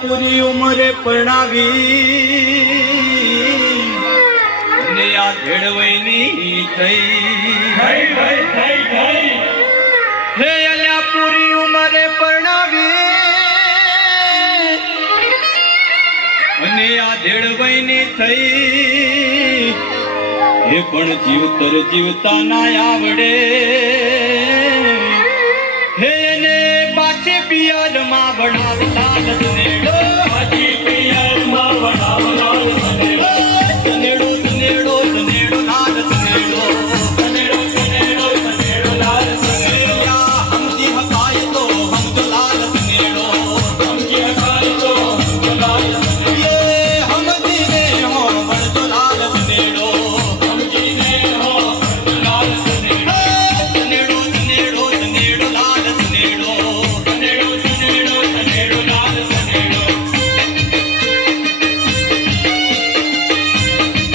પૂરી ઉંમરે પરણાવી ને આ ધેડવઈની થઈ હે અલ્યા પૂરી ઉંમરે પરણાવી અને આ ધેડવઈની થઈ એ પણ જીવતર જીવતા ના આવડે